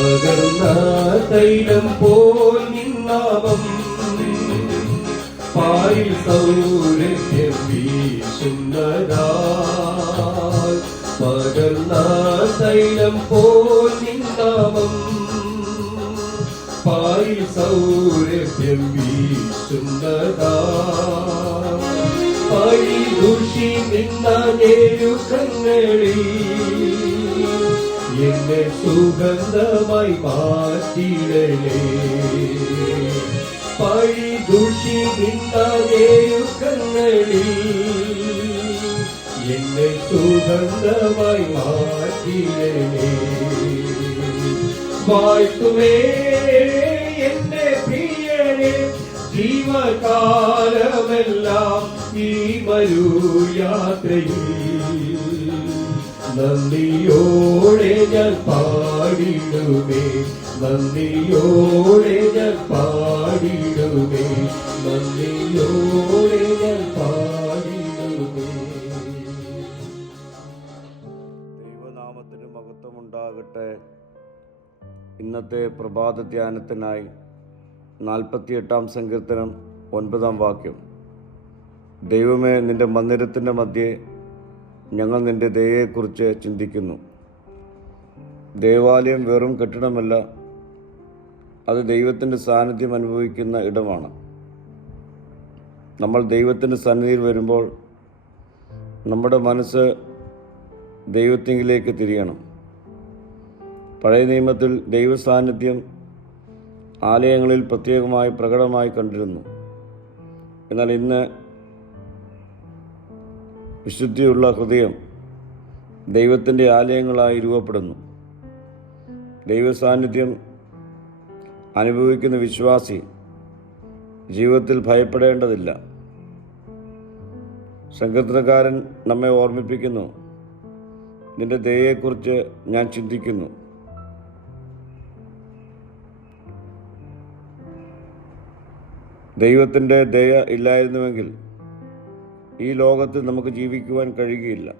പകർന്ന തൈലം പോൽ നിന്നാമം പാരിൽ സൗരഭ്യം വീശുന്നതാൽ. പകർന്ന തൈലം പോൽ നിന്നാമം പാരിൽ സൗരഭ്യം വീശുന്നതാൽ. പഴി ദുഷി നിന്ന ഞെരുക്കങ്ങളിൽ എന്നെ സുഗന്ധമായി മാറ്റിടലേ. പഴി ദുഷി നിന്ന ഞെരുക്കങ്ങളിൽ എന്നെ സുഗന്ധമായി മാറ്റിടലേ. വാഴ്ത്തുമേ എന്റെ പ്രിയനെ ജീവകാലമെല്ലാം ഈ മരുയാത്രയിൽ. നന്ദിയോടെ ഞാൻ പാടിടുമേ, നന്ദിയോടെ ഞാൻ പാടിടുമേ, നന്ദിയോടെ ഞാൻ പാടിടുമേ. ദൈവനാമത്തിന് മഹത്വമുണ്ടാകട്ടെ. ഇന്നത്തെ പ്രഭാത ധ്യാനത്തിനായി 48-ാം സങ്കീർത്തനം 9-ാം വാക്യം. ദൈവമേ, നിന്റെ മന്ദിരത്തിൻ്റെ മധ്യേ ഞങ്ങൾ നിന്റെ ദയയെക്കുറിച്ച് ചിന്തിക്കുന്നു. ദേവാലയം വെറും കെട്ടിടമല്ല, അത് ദൈവത്തിൻ്റെ സാന്നിധ്യം അനുഭവിക്കുന്ന ഇടമാണ്. നമ്മൾ ദൈവത്തിൻ്റെ സന്നിധിയിൽ വരുമ്പോൾ നമ്മുടെ മനസ്സ് ദൈവത്തിങ്കിലേക്ക് തിരിയണം. പഴയ നിയമത്തിൽ ദൈവ സാന്നിധ്യം ആലയങ്ങളിൽ പ്രത്യേകമായി പ്രകടമായി കണ്ടിരുന്നു. എന്നാൽ ഇന്ന് വിശുദ്ധിയുള്ള ഹൃദയം ദൈവത്തിൻ്റെ ആലയങ്ങളായി രൂപപ്പെടുന്നു. ദൈവ സാന്നിധ്യം അനുഭവിക്കുന്ന വിശ്വാസി ജീവിതത്തിൽ ഭയപ്പെടേണ്ടതില്ല. സങ്കീർത്തനക്കാരൻ നമ്മെ ഓർമ്മിപ്പിക്കുന്നു, നിന്റെ ദയയെക്കുറിച്ച് ഞാൻ ചിന്തിക്കുന്നു. ദൈവത്തിൻ്റെ ദയ ഇല്ലായിരുന്നുവെങ്കിൽ ഈ ലോകത്ത് നമുക്ക് ജീവിക്കുവാൻ കഴിയുകയില്ല.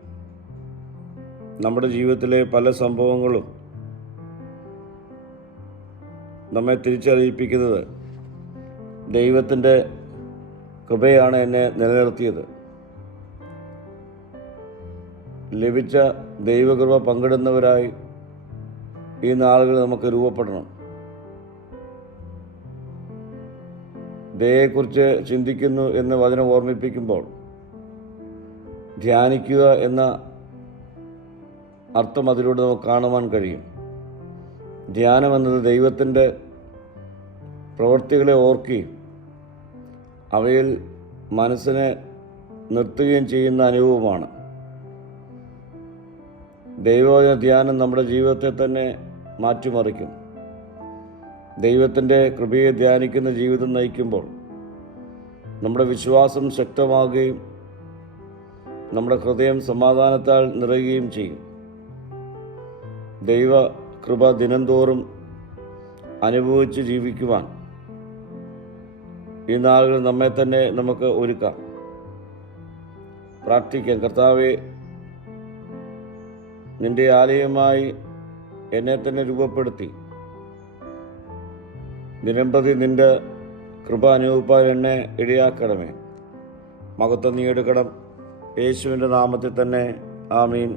നമ്മുടെ ജീവിതത്തിലെ പല സംഭവങ്ങളും നമ്മെ തിരിച്ചറിയിപ്പിക്കുന്നത് ദൈവത്തിൻ്റെ കൃപയാണ് എന്നെ നിലനിർത്തിയത്. ലഭിച്ച ദൈവകൃപ പങ്കിടുന്നവരായി ഈ നാളുകൾ നമുക്ക് രൂപപ്പെടണം. ദയയെക്കുറിച്ച് ചിന്തിക്കുന്നു എന്ന് വചനം ഓർമ്മിപ്പിക്കുമ്പോൾ ധ്യാനിക്കുക എന്ന അർത്ഥം അതിലൂടെ നമുക്ക് കാണുവാൻ കഴിയും. ധ്യാനം എന്നത് ദൈവത്തിൻ്റെ പ്രവൃത്തികളെ ഓർക്കുകയും അവയിൽ മനസ്സിനെ നിർത്തുകയും ചെയ്യുന്ന അനുഭവമാണ്. ദൈവവചന ധ്യാനം നമ്മുടെ ജീവിതത്തെ തന്നെ മാറ്റിമറിക്കും. ദൈവത്തിൻ്റെ കൃപയെ ധ്യാനിക്കുന്ന ജീവിതം നയിക്കുമ്പോൾ നമ്മുടെ വിശ്വാസം ശക്തമാകുകയും നമ്മുടെ ഹൃദയം സമാധാനത്താൽ നിറയുകയും ചെയ്യും. ദൈവ കൃപ ദിനംതോറും അനുഭവിച്ച് ജീവിക്കുവാൻ ഈ നാളുകൾ നമ്മെ തന്നെ നമുക്ക് ഒരുക്കാം. പ്രാർത്ഥിക്കാം. കർത്താവേ, നിന്റെ ആലയമായി എന്നെ തന്നെ രൂപപ്പെടുത്തി ദിനംപ്രതി നിന്റെ കൃപ അനുഭവിപ്പാൻ എന്നെ ഇടയാക്കണമേ. മഹത്വം നീ എടുക്കണം. യേശുവിൻ്റെ നാമത്തിൽ തന്നെ. ആമീൻ.